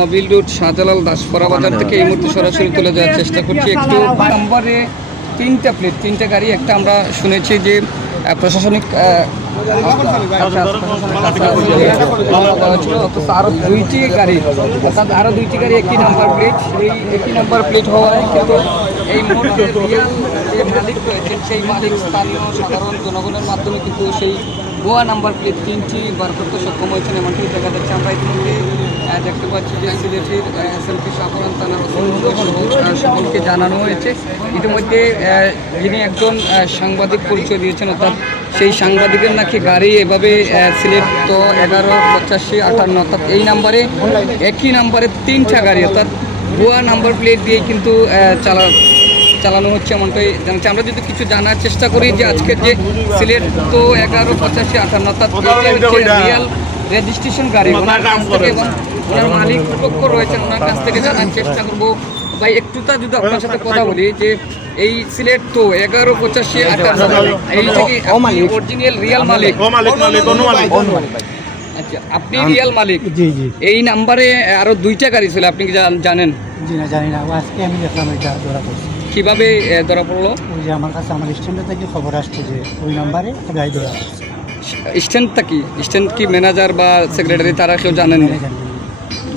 Mobil root Shahjalal Daspara বাজার থেকে এই মুহূর্তে সরাসরি তুলে দেওয়ার চেষ্টা করছি। একটু নম্বরে তিনটা গাড়ি, একটা আমরা শুনেছি যে প্রশাসনিক আরো দুইটি গাড়ি, অর্থাৎ আরো দুইটি গাড়ি একই নাম্বার প্লেট, এই একই নাম্বার প্লেট হওয়ায় কিন্তু এই মুহূর্তে যে মালিক রয়েছেন সেই মালিক স্থানীয় সাধারণ জনগণের মাধ্যমে কিন্তু সেই ভুয়া নাম্বার প্লেট তিনটি বার করতে সক্ষম হয়েছেন, এমনটি দেখা যাচ্ছে। আমরা ইতিমধ্যে দেখতে পাচ্ছি যে সিলেটের এসএলপি শাহপুরান থানার সকলকে জানানো হয়েছে। ইতিমধ্যে যিনি একজন সাংবাদিক পরিচয় দিয়েছেন, অর্থাৎ সেই সাংবাদিকের নাকি গাড়ি এভাবে সিলেট তো 118558, অর্থাৎ এই নাম্বারে একই নাম্বারে তিনটা গাড়ি, অর্থাৎ ভুয়া নাম্বার প্লেট দিয়ে কিন্তু চালানো হচ্ছে এমনটাই জানাচ্ছি। আমরা যদি কিছু জানার চেষ্টা করি যে আজকের যে সিলেট তো 118558, অর্থাৎ রিয়াল রেজিস্ট্রেশন গাড়ি, ওনার কাছ থেকে এবং ওনার মালিক পক্ষ রয়েছেন, ওনার কাছ থেকে জানার চেষ্টা করবো। ভাই একটুটা যদি আপনার সাথে কথা বলি যে এই সিলেট তো 118558, এই থেকে অরিজিনাল রিয়াল মালিক? আচ্ছা, আপনি রিয়াল মালিক? জি জি। এই নাম্বারে আরো দুইটা গাড়ি ছিল, আপনি কি জানেন? জি না, জানি না। আজকে আমি দেখলাম এটা ধরা পড়ছে। কিভাবে ধরা পড়লো? ওই যে আমার কাছে আমার স্ট্যান্ডে থেকে খবর আসছে যে ওই নাম্বারে একটা গাড়ি ধরা পড়ছে। স্ট্যান্ড কি ম্যানেজার বা সেক্রেটারি তারা কেউ জানেন?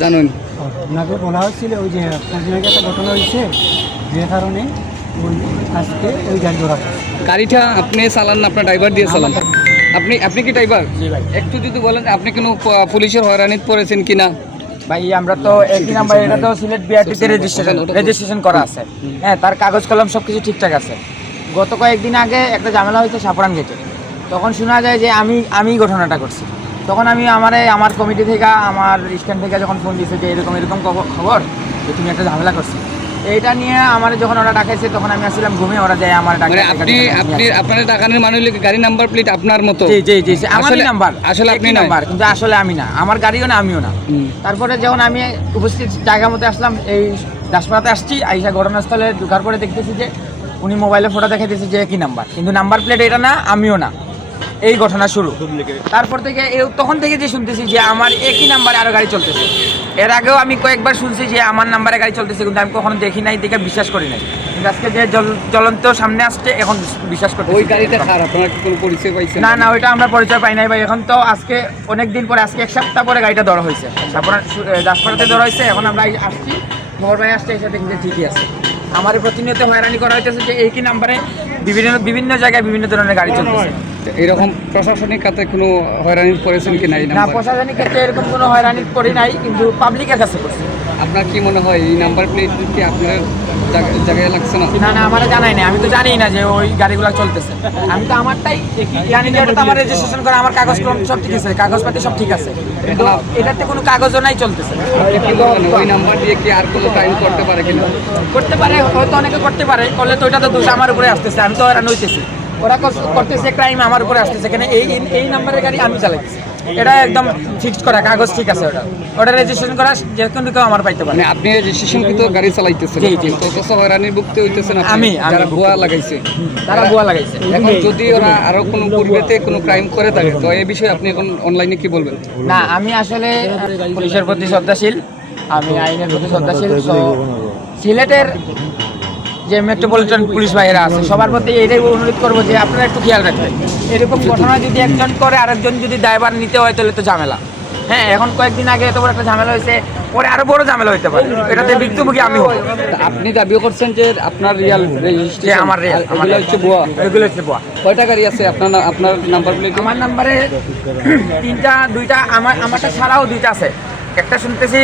জানেন? ওনাকে বলা হচ্ছিল ওই যে কদিন আগে একটা ঘটনা হয়েছে, যে কারণে ওই আজকে ওই গাড়ি ধরা পড়ছে। গাড়িটা আপনি চালান না, আপনার ড্রাইভার দিয়ে চালান? আপনি কি ড্রাইভার? জি ভাই। একটু যদি বলেন আপনি কোনো পুলিশের হয়রানিতে পড়েছেন কিনা? ভাই আমরা তো একই নাম্বার, এটা তো সিলেট বিআরটিতে রেজিস্ট্রেশন করা আছে। হ্যাঁ, তার কাগজ কলম সব কিছু ঠিকঠাক আছে। গত কয়েকদিন আগে একটা ঝামেলা হয়েছে শাহপুরান গেটে, তখন শোনা যায় যে আমি ঘটনাটা করছি। তখন আমি আমার কমিটি থেকে, আমার স্ট্যান্ড থেকে যখন ফোন দিয়েছে যে এরকম খবর যে তুমি একটা ঝামেলা করছি, এইটা নিয়ে আমার যখন ওরা ডাকাইছে তখন আমি আসছিলাম ঘুমিয়ে, ওরা যায় আমার আপনার ডাকানোর মানে হলো গাড়ি নাম্বার প্লেট আপনার মতো? জি, আমারই নাম্বার, আসলে আপনি নাম্বার, কিন্তু আসলে আমি না, আমার গাড়িও না, আমিও না। তারপরে যখন আমি উপস্থিত জায়গা মতো আসলাম, এই দাসপাড়াতে আসছি, আইসা ঘটনাস্থলে ঢোকার পরে দেখতেছি যে উনি মোবাইলে ফটো দেখাইতেছে যে একই নাম্বার, কিন্তু নাম্বার প্লেট এটা না, আমিও না। এই ঘটনা শুরু। তারপর থেকে তখন থেকে যে শুনতেছি যে আমার একই নাম্বারে আরো গাড়ি চলতেছে। এর আগেও আমি কয়েকবার শুনছি যে আমার নাম্বারে গাড়ি চলতেছে, কিন্তু আমি কখনো দেখি নাই, দেখে বিশ্বাস করি নাই। কিন্তু আজকে যে জ্বলন্ত সামনে আসছে, এখন বিশ্বাস করতে। ওই গাড়িটা খারাপ, আপনার কি কোনো পরিচয় পাইছেন? না, ওইটা আমরা পরিচয় পাই নাই ভাই। এখন তো আজকে অনেক দিন পরে, আজকে 1 সপ্তাহ পরে গাড়িটা ধরা হয়েছে, দাসপাড়াতে ধরা হয়েছে। এখন আমরা আসছি, মোহর ভাই আসছে, এসে দেখি যে ঠিকই আছে। আমার প্রতিনিয়ত হয়রানি করা হইতেছে যে একই নাম্বারে বিভিন্ন জায়গায় বিভিন্ন ধরনের গাড়ি চলতেছে। এরকম প্রশাসনিক খাতে কোনো হয়রানি করেছেন কি নাই? না, প্রশাসনিক ক্ষেত্রে এরকম কোনো হয়রানি করি নাই, কিন্তু পাবলিকের কাছে করছি। আপনার কি মনে হয় এই নাম্বার প্লেট কি আপনার জায়গায় লাগছে না? না, আমার জানাই না, আমি তো জানি না যে ওই গাড়িগুলো চলতেছে। আমি তো আমারটাই জানি যে ওটা তো আমার রেজিস্ট্রেশন করা, আমার কাগজ সব ঠিক আছে, কাগজপাতি সব ঠিক আছে, কিন্তু এটাতে কোনো কাগজও নাই, চলতেছে। ওই নাম্বার দিয়ে কি আর কোনো টাইম করতে পারে কিনা? করতে পারে, হয়তো অনেকে করতে পারে, করলে তো ওইটা তো দোষ আমার উপরে আসতেছে, আমি তো হয়রান হইতেছি। ওরা করতেছে ক্রাইম আমার উপরে আসতেছে, কেন এই নাম্বারের গাড়ি আমি চালাইছি। এটা একদম ফিক্সড করা, কাগজ ঠিক আছে, ওটা রেজিস্ট্রেশন করা, যে কোনো কেউ আমার পাইতে পারে। আপনি রেজিস্ট্রেশন কিন্তু গাড়ি চালাইতেছেন, অথচ হয়রানির ভুগতে হইতেছেন আমি, যারা ভুয়া লাগাইছে, তারা ভুয়া লাগাইছে। এখন যদি ওরা আরো কোনো পূর্বেতে কোনো ক্রাইম করে থাকে, তো এই বিষয়ে আপনি এখন অনলাইনে কি বলবেন? না, আমি আসলে পুলিশের প্রতি শ্রদ্ধাশীল, আমি আইনের প্রতি শ্রদ্ধাশীল। তো সিলেটের যে মেট্রোপলিটন পুলিশ ভাইয়েরা আছে, সবার প্রতি এটাই অনুরোধ করবো যে আপনারা একটু খেয়াল রাখবেন। এরকম ঘটনা যদি একজন করে, আরেকজন যদি দায়ভার নিতে হয়, তাহলে তো ঝামেলা। হ্যাঁ, এখন কয়েকদিন আগে এত বড় একটা ঝামেলা হয়েছে, পরে আরো বড় ঝামেলা হতে পারে, এটাতে ভুক্তভোগী আমি হই। আপনি দাবিও করছেন যে আপনার রিয়াল রেজিস্ট্রেশন, আমার রিয়াল, এগুলো হচ্ছে ভুয়া। এগুলো হচ্ছে ভুয়া। কয়টা গাড়ি আছে আপনার নাম্বার প্লেট? আমার নাম্বারে 2টা, আমারটা ছাড়াও 2টা আছে। একটা শুনতেছি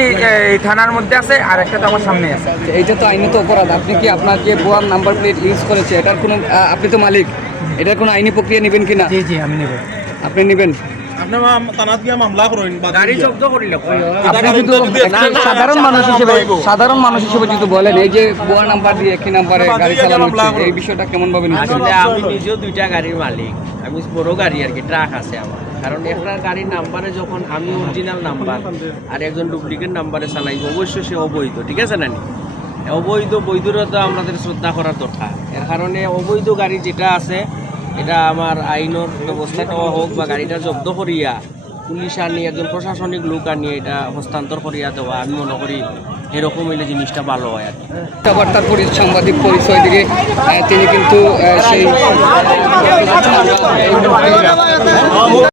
এই থানার মধ্যে আছে, আর একটা তো আমার সামনে আছে। এইটা তো আইনত অপরাধ। আপনি কি আপনার যে ভুয়া নাম্বার প্লেট ইউজ করেছে, এটার কোনো, আপনি তো মালিক, এটার কোনো আইনি প্রক্রিয়া নেবেন কিনা? জি জি, আমি নেব। আপনি নেবেন? সাধারণ মানুষ হিসেবে যদি বলেন, এই যে ভুয়া নাম্বার দিয়ে একই নাম্বারে গাড়ি চালানো হচ্ছে, এই বিষয়টা কেমন ভাবে নিচ্ছেন? আসলে আমি নিজেও 2টা গাড়ির মালিক, আমি বড় গাড়ি আর কি, ট্রাক আছে আমার। কারণ একটা গাড়ির নাম্বারে যখন আমি অরিজিনাল নাম্বার আর একজন ডুপ্লিকেট নাম্বারে চালাইব, অবশ্যই সে অবৈধ, ঠিক আছে না? অবৈধ বৈধতা আমাদের শ্রদ্ধা করার দরকার। এর কারণে অবৈধ গাড়ি যেটা আছে, এটা আমার আইনের ব্যবস্থাটা হোক বা গাড়িটা জব্দ করিয়া পুলিশ আনি একজন প্রশাসনিক লোক আনিয়ে এটা হস্তান্তর করিয়া দেওয়া আমি মনে করি এরকম হইলে জিনিসটা ভালো হয় আর কি। কথাবার্তার সাংবাদিক পরিচয় দিকে তিনি কিন্তু সেই